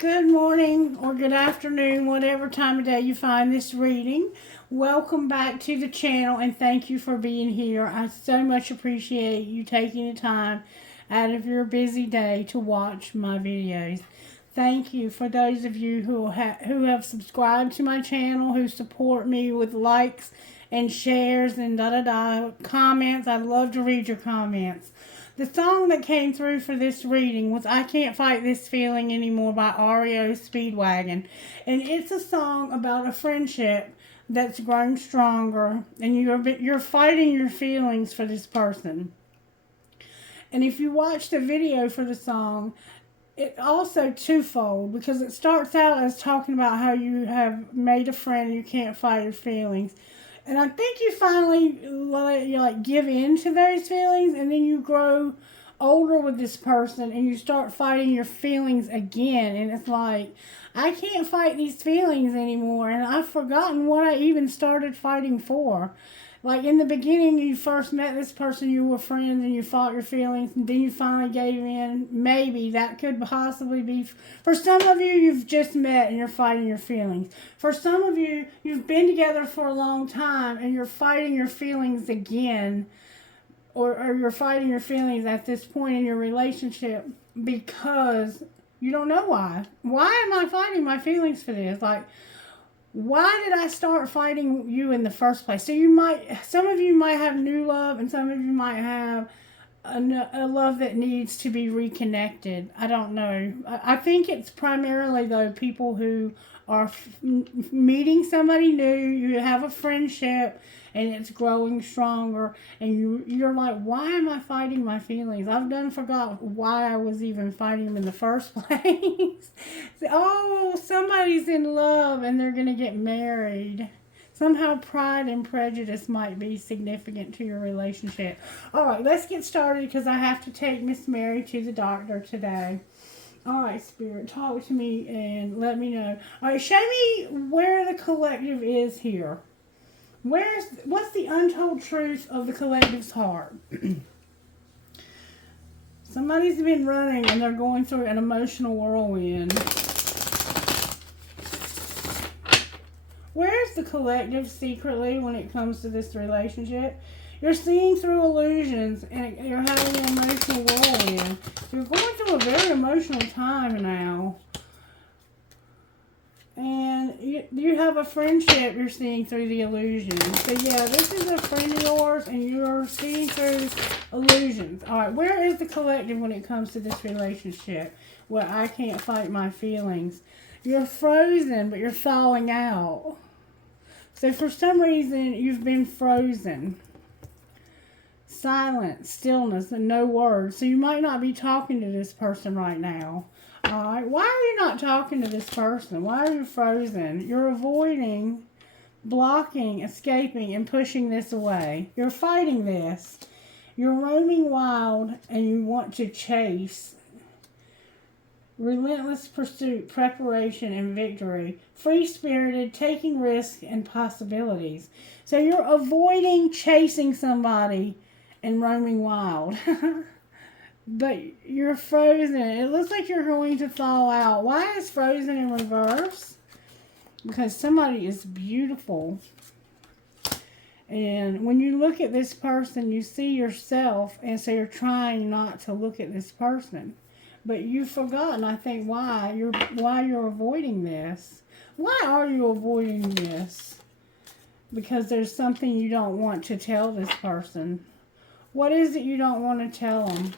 Good morning or good afternoon, whatever time of day you find this reading. Welcome back to the channel and thank you for being here. I so much appreciate you taking the time out of your busy day to watch my videos. Thank you for those of you who have subscribed to my channel, who support me with likes and shares and comments. I'd love to read your comments. The song that came through for this reading was I Can't Fight This Feeling Anymore by REO Speedwagon. And it's a song about a friendship that's grown stronger and you're fighting your feelings for this person. And if you watch the video for the song, it also twofold, because it starts out as talking about how you have made a friend and you can't fight your feelings. And I think you finally give in to those feelings, and then you grow older with this person and you start fighting your feelings again. And it's like, I can't fight these feelings anymore, and I've forgotten what I even started fighting for. Like in the beginning, you first met this person, you were friends, and you fought your feelings, and then you finally gave in. Maybe that could possibly be, for some of you, you've just met and you're fighting your feelings. For some of you, you've been together for a long time and you're fighting your feelings again, or you're fighting your feelings at this point in your relationship because you don't know why. Why am I fighting my feelings for this? Like, why did I start fighting you in the first place? So some of you might have new love, and some of you might have a love that needs to be reconnected. I don't know. I think it's primarily, though, people who are meeting somebody new. You have a friendship and it's growing stronger, and you're like, why am I fighting my feelings? I've done forgot why I was even fighting them in the first place. Oh, somebody's in love and they're going to get married. Somehow pride and prejudice might be significant to your relationship. All right, let's get started because I have to take Miss Mary to the doctor today. All right, Spirit, talk to me and let me know. All right, show me where the collective is here. What's the untold truth of the collective's heart? Somebody's been running and they're going through an emotional whirlwind. Where's the collective secretly when it comes to this relationship? You're seeing through illusions and you're having an emotional whirlwind. You're going through a very emotional time now. And you have a friendship you're seeing through the illusions. So yeah, this is a friend of yours and you're seeing through illusions. Alright, where is the collective when it comes to this relationship? Where I can't fight my feelings. You're frozen, but you're thawing out. So for some reason, you've been frozen. Silence, stillness, and no words. So you might not be talking to this person right now. Alright, why are you not talking to this person? Why are you frozen? You're avoiding, blocking, escaping, and pushing this away. You're fighting this. You're roaming wild and you want to chase. Relentless pursuit, preparation, and victory. Free-spirited, taking risks and possibilities. So you're avoiding chasing somebody and roaming wild. But you're frozen. It looks like you're going to thaw out. Why is frozen in reverse? Because somebody is beautiful. And when you look at this person, you see yourself. And so you're trying not to look at this person. But you've forgotten, I think, why you're avoiding this. Why are you avoiding this? Because there's something you don't want to tell this person. What is it you don't want to tell them?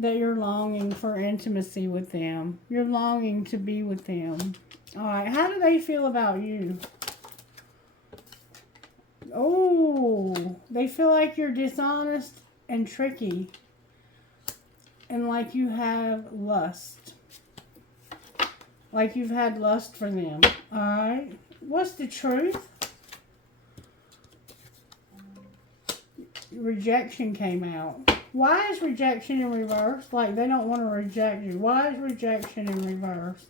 That you're longing for intimacy with them. You're longing to be with them. Alright, how do they feel about you? Oh, they feel like you're dishonest and tricky. And like you have lust. Like you've had lust for them. Alright. What's the truth? Rejection came out. Why is rejection in reverse? Like they don't want to reject you. Why is rejection in reverse?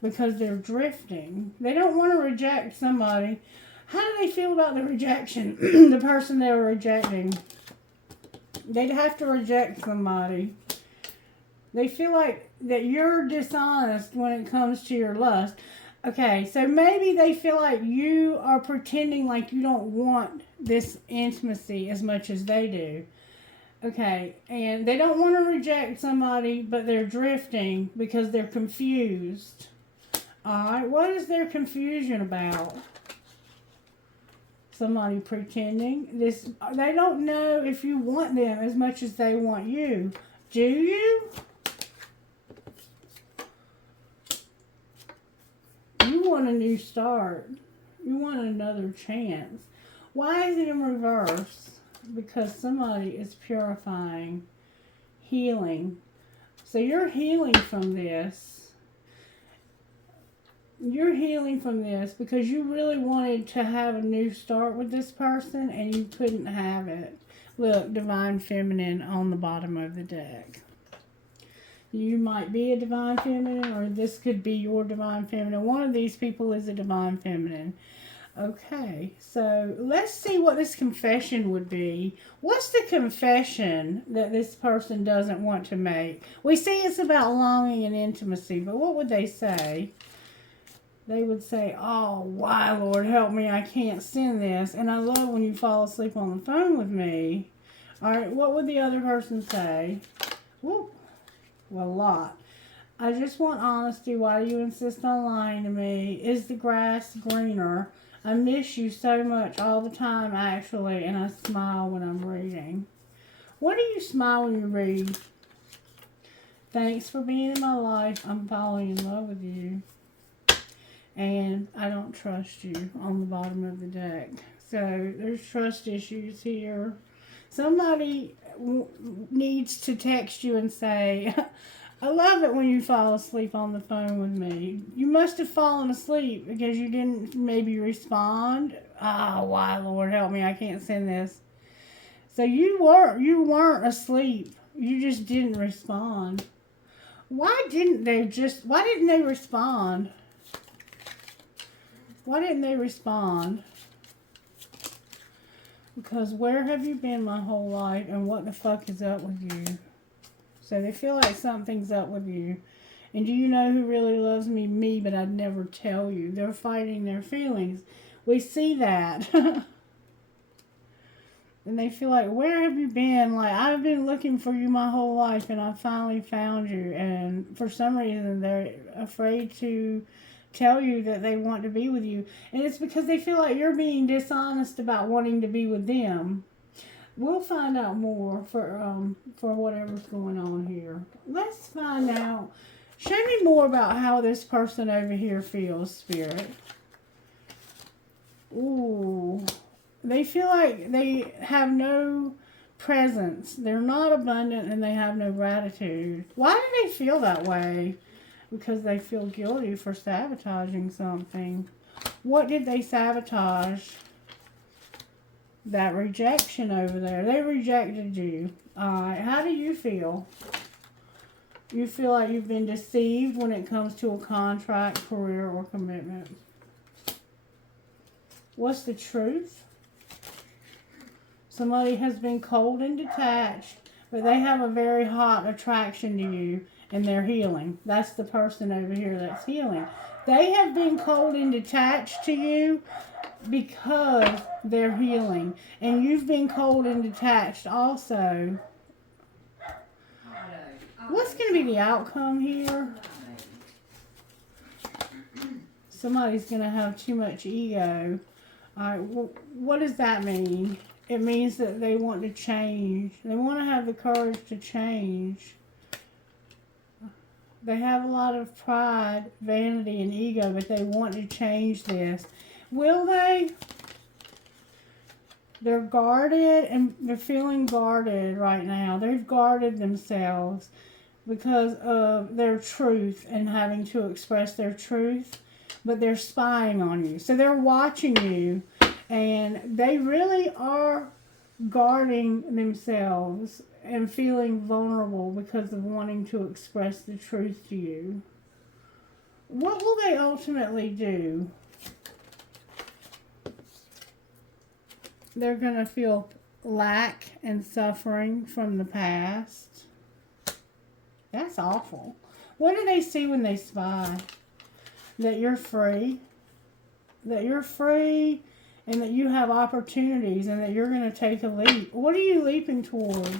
Because they're drifting. They don't want to reject somebody. How do they feel about the rejection? The person they're rejecting. They'd have to reject somebody. They feel like that you're dishonest when it comes to your lust. Okay, so maybe they feel like you are pretending like you don't want this intimacy as much as they do. Okay, and they don't want to reject somebody, but they're drifting because they're confused. Alright, what is their confusion about? Somebody pretending. They don't know if you want them as much as they want you. Do you? You want a new start. You want another chance. Why is it in reverse? Because somebody is purifying, healing. So you're healing from this. You're healing from this because you really wanted to have a new start with this person and you couldn't have it. Look, Divine Feminine on the bottom of the deck. You might be a Divine Feminine, or this could be your Divine Feminine. One of these people is a Divine Feminine. Okay, so let's see what this confession would be. What's the confession that this person doesn't want to make? We see it's about longing and intimacy, but what would they say? They would say, oh, why, Lord, help me, I can't send this. And I love when you fall asleep on the phone with me. All right, what would the other person say? Whoop, well, a lot. I just want honesty. Why do you insist on lying to me? Is the grass greener? I miss you so much all the time, actually, and I smile when I'm reading. What do you smile when you read? Thanks for being in my life. I'm falling in love with you. And I don't trust you on the bottom of the deck. So there's trust issues here. Somebody needs to text you and say, I love it when you fall asleep on the phone with me. You must have fallen asleep because you didn't maybe respond. Oh, why, Lord, help me, I can't send this. So you weren't asleep. You just didn't respond. Why didn't they respond? Why didn't they respond? Because where have you been my whole life and what the fuck is up with you? So they feel like something's up with you. And do you know who really loves me? Me, but I'd never tell you. They're fighting their feelings. We see that. And they feel like, where have you been? Like, I've been looking for you my whole life and I finally found you. And for some reason, they're afraid to tell you that they want to be with you. And it's because they feel like you're being dishonest about wanting to be with them. We'll find out more for whatever's going on here. Let's find out. Show me more about how this person over here feels, Spirit. Ooh. They feel like they have no presence. They're not abundant and they have no gratitude. Why do they feel that way? Because they feel guilty for sabotaging something. What did they sabotage? That rejection over there. They rejected you. Alright, how do you feel? You feel like you've been deceived when it comes to a contract, career, or commitment. What's the truth? Somebody has been cold and detached, but they have a very hot attraction to you, and they're healing. That's the person over here that's healing. They have been cold and detached to you because they're healing. And you've been cold and detached also. What's going to be the outcome here? Somebody's going to have too much ego. All right, well, what does that mean? It means that they want to change. They want to have the courage to change. They have a lot of pride, vanity, and ego, but they want to change this. Will they? They're guarded and they're feeling guarded right now. They've guarded themselves because of their truth and having to express their truth, but they're spying on you. So they're watching you, and they really are guarding themselves and feeling vulnerable because of wanting to express the truth to you. What will they ultimately do? They're going to feel lack and suffering from the past. That's awful. What do they see when they spy? That you're free. That you're free and that you have opportunities and that you're going to take a leap. What are you leaping towards?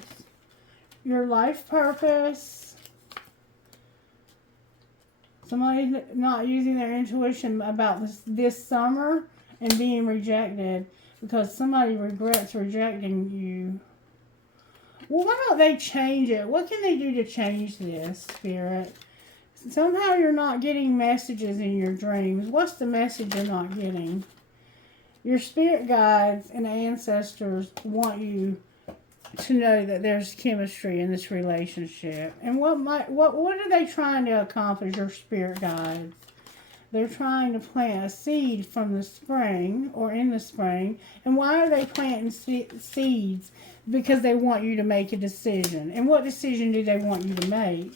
Your life purpose. Somebody not using their intuition about this summer and being rejected because somebody regrets rejecting you. Well, why don't they change it? What can they do to change this, Spirit? Somehow you're not getting messages in your dreams. What's the message you're not getting? Your spirit guides and ancestors want you to know that there's chemistry in this relationship. And what are they trying to accomplish, your spirit guides? They're trying to plant a seed from the spring or in the spring. And why are they planting seeds? Because they want you to make a decision. And what decision do they want you to make?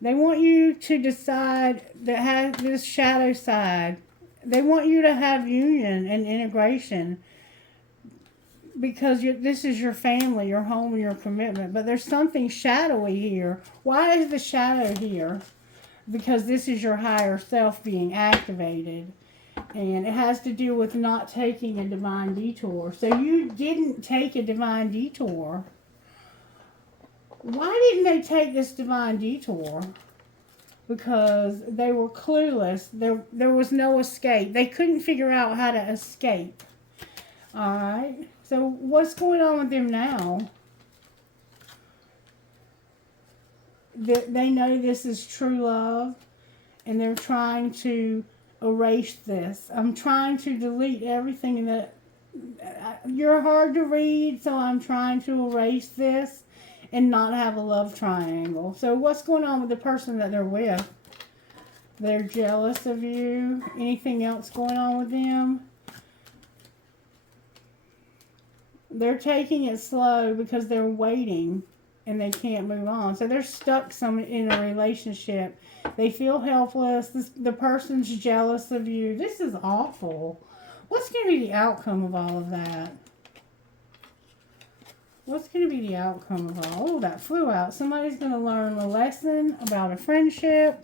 They want you to decide that have this shadow side. They want you to have union and integration because this is your family, your home, and your commitment. But there's something shadowy here. Why is the shadow here? Because this is your higher self being activated. And it has to do with not taking a divine detour. So you didn't take a divine detour. Why didn't they take this divine detour? Because they were clueless. There was no escape. They couldn't figure out how to escape. Alright? So what's going on with them now? They know this is true love. And they're trying to erase this. I'm trying to delete everything that... You're hard to read, so I'm trying to erase this and not have a love triangle. So what's going on with the person that they're with? They're jealous of you. Anything else going on with them? They're taking it slow because they're waiting and they can't move on. So they're stuck in a relationship. They feel helpless. The person's jealous of you. This is awful. What's going to be the outcome of all of that? What's going to be the outcome of all? Oh, that flew out. Somebody's going to learn a lesson about a friendship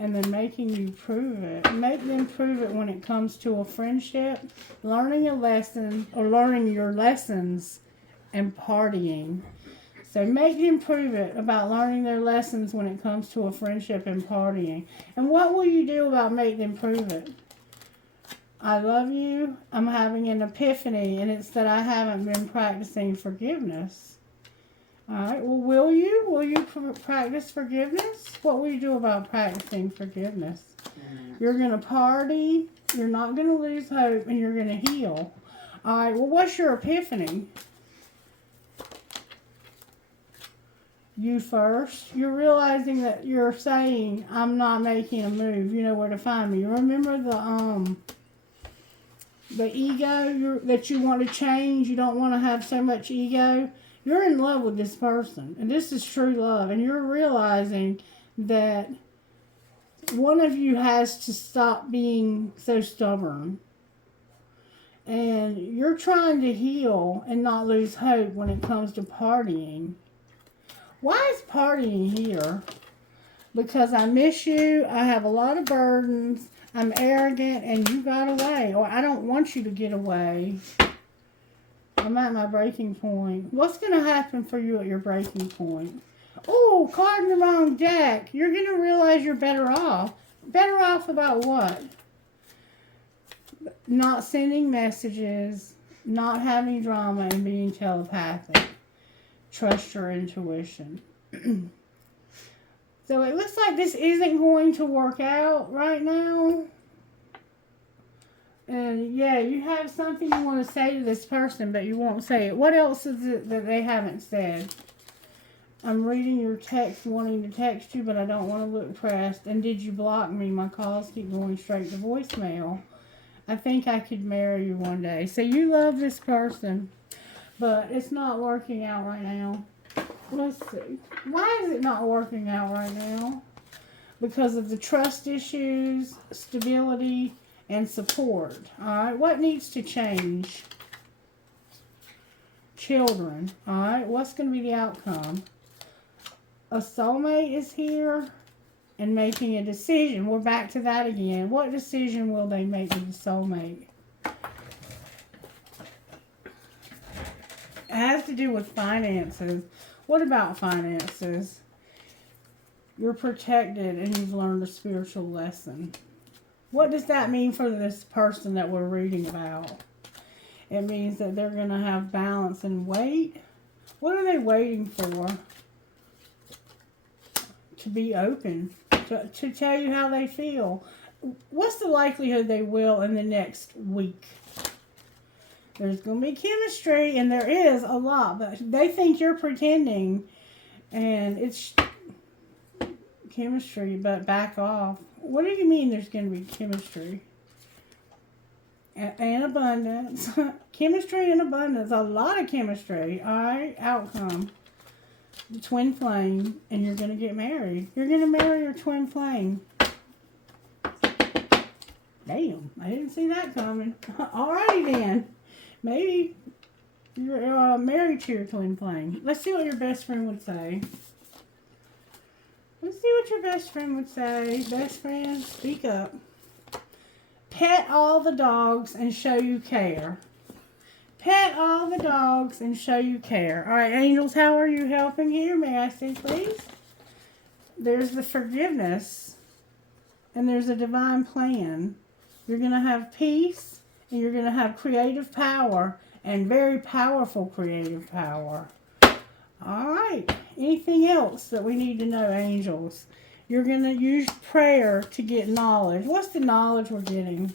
and then making you prove it. Make them prove it when it comes to a friendship. Learning a lesson or learning your lessons and partying. So make them prove it about learning their lessons when it comes to a friendship and partying. And what will you do about make them prove it? I love you. I'm having an epiphany, and it's that I haven't been practicing forgiveness. All right. Well, will you? Will you practice forgiveness? What will you do about practicing forgiveness? You're going to party. You're not going to lose hope, and you're going to heal. All right. Well, what's your epiphany? You first. You're realizing that you're saying, I'm not making a move. You know where to find me. Remember the ego that you want to change. You don't want to have so much ego. You're in love with this person. And this is true love. And you're realizing that one of you has to stop being so stubborn. And you're trying to heal and not lose hope when it comes to partying. Why is partying here? Because I miss you. I have a lot of burdens. I'm arrogant and you got away. Or I don't want you to get away. I'm at my breaking point. What's going to happen for you at your breaking point? Oh, card in the wrong deck. You're going to realize you're better off. Better off about what? Not sending messages. Not having drama and being telepathic. Trust your intuition. So it looks like this isn't going to work out right now. And yeah, you have something you want to say to this person, but you won't say it. What else is it that they haven't said? I'm reading your text, wanting to text you, but I don't want to look pressed. And did you block me? My calls keep going straight to voicemail. I think I could marry you one day. So you love this person, but it's not working out right now. Let's see. Why is it not working out right now? Because of the trust issues, stability, and support. Alright, what needs to change? Children. Alright, what's going to be the outcome? A soulmate is here and making a decision. We're back to that again. What decision will they make with the soulmate? It has to do with finances. What about finances? You're protected and you've learned a spiritual lesson. What does that mean for this person that we're reading about? It means that they're going to have balance and wait. What are they waiting for? To be open. To tell you how they feel. What's the likelihood they will in the next week? There's going to be chemistry, and there is a lot, but they think you're pretending, and it's chemistry, but back off. What do you mean there's going to be chemistry? And abundance. Chemistry and abundance. A lot of chemistry. Alright, outcome. The twin flame, and you're going to get married. You're going to marry your twin flame. Damn, I didn't see that coming. Alrighty then. Maybe you're married to your twin flame. Let's see what your best friend would say. Let's see what your best friend would say. Best friend, speak up. Pet all the dogs and show you care. Pet all the dogs and show you care. All right, angels, how are you helping here? May I see, please? There's the forgiveness, and there's a divine plan. You're going to have peace, and you're going to have creative power, and very powerful creative power. All right. Anything else that we need to know, angels? You're going to use prayer to get knowledge. What's the knowledge we're getting?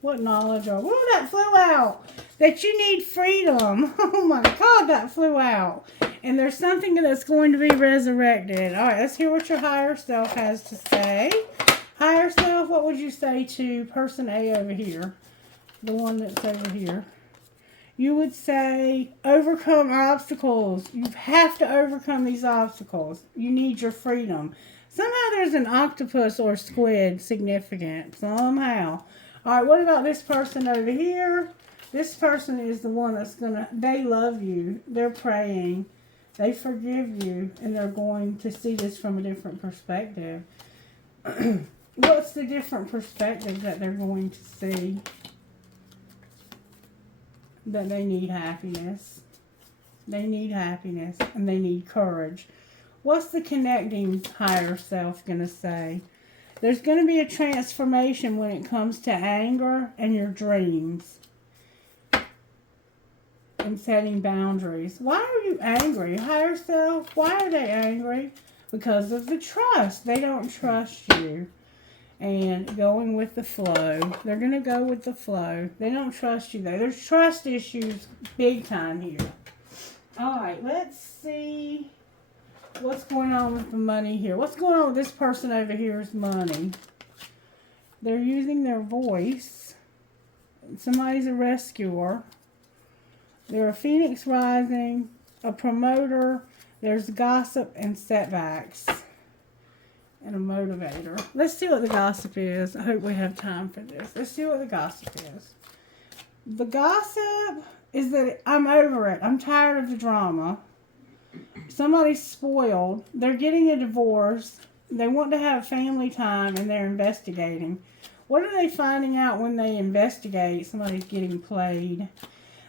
What knowledge are... Oh, that flew out. That you need freedom. Oh, my God, that flew out. And there's something that's going to be resurrected. All right, let's hear what your higher self has to say. Higher self, what would you say to person A over here? The one that's over here. You would say, overcome obstacles. You have to overcome these obstacles. You need your freedom. Somehow there's an octopus or squid significant. Somehow. All right, what about this person over here? This person is the one that's going to, they love you. They're praying. They forgive you. And they're going to see this from a different perspective. What's the different perspective that they're going to see? That they need happiness. They need happiness. And they need courage. What's the connecting higher self going to say? There's going to be a transformation when it comes to anger and your dreams. And setting boundaries. Why are you angry? Higher self, why are they angry? Because of the trust. They don't trust you. And going with the flow. They're going to go with the flow. They don't trust you though. There's trust issues big time here. Alright, let's see what's going on with the money here. What's going on with this person over here's money? They're using their voice. Somebody's a rescuer. They're a phoenix rising, a promoter. There's gossip and setbacks. And a motivator. Let's see what the gossip is. I hope we have time for this. Let's see what the gossip is. The gossip is that I'm over it. I'm tired of the drama. Somebody's spoiled. They're getting a divorce. They want to have family time and they're investigating. What are they finding out when they investigate? Somebody's getting played.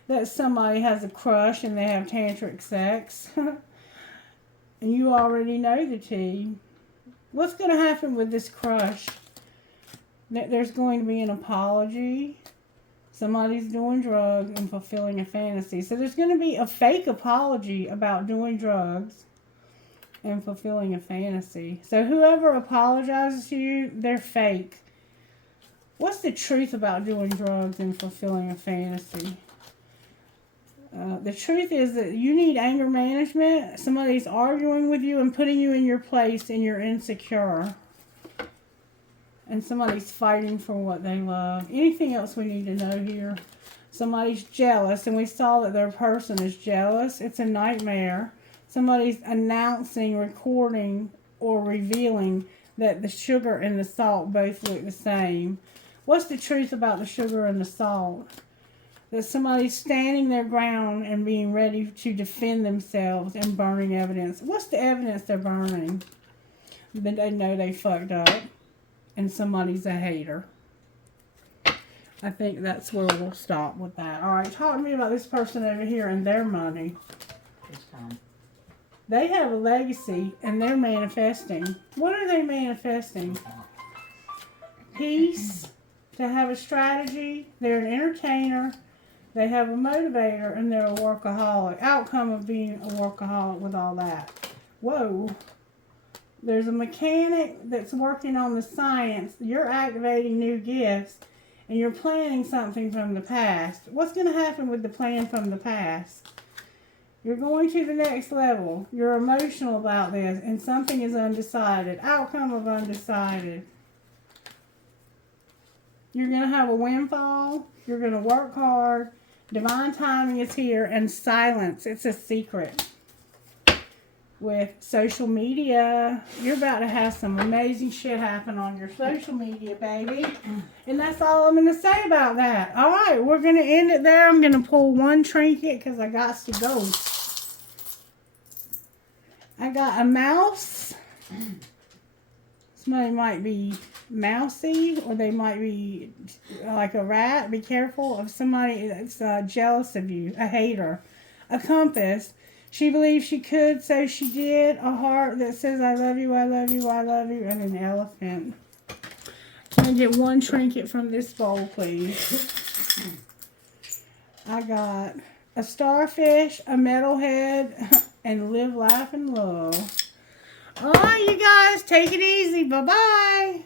That somebody has a crush and they have tantric sex. And you already know the tea. What's going to happen with this crush? There's going to be an apology. Somebody's doing drugs and fulfilling a fantasy. So there's going to be a fake apology about doing drugs and fulfilling a fantasy. So whoever apologizes to you, they're fake. What's the truth about doing drugs and fulfilling a fantasy? The truth is that you need anger management. Somebody's arguing with you and putting you in your place and you're insecure. And somebody's fighting for what they love. Anything else we need to know here? Somebody's jealous and we saw that their person is jealous. It's a nightmare. Somebody's announcing, recording, or revealing that the sugar and the salt both look the same. What's the truth about the sugar and the salt? that somebody's standing their ground and being ready to defend themselves and burning evidence. What's the evidence they're burning? Then they know they fucked up and somebody's a hater. I think that's where we'll stop with that. All right, talk to me about this person over here and their money. They have a legacy and they're manifesting. What are they manifesting? Peace, to have a strategy. They're an entertainer. They have a motivator and they're a workaholic. Outcome of being a workaholic with all that. Whoa. There's a mechanic that's working on the science. You're activating new gifts and you're planning something from the past. What's going to happen with the plan from the past? You're going to the next level. You're emotional about this and something is undecided. Outcome of undecided. You're going to have a windfall. You're going to work hard. Divine timing is here. And silence. It's a secret. With social media, you're about to have some amazing shit happen on your social media, baby. And that's all I'm going to say about that. All right, we're going to end it there. I'm going to pull one trinket because I got to go. I got a mouse. Somebody might be mousy or they might be like a rat. Be careful of somebody that's jealous of you, a hater. A compass. She believed she could, so she did. A heart that says, I love you, I love you, I love you. And an elephant. Can I get one trinket from this bowl, please? I got a starfish, a metalhead, and live, laugh, and love. All right, you guys, take it easy. Bye-bye.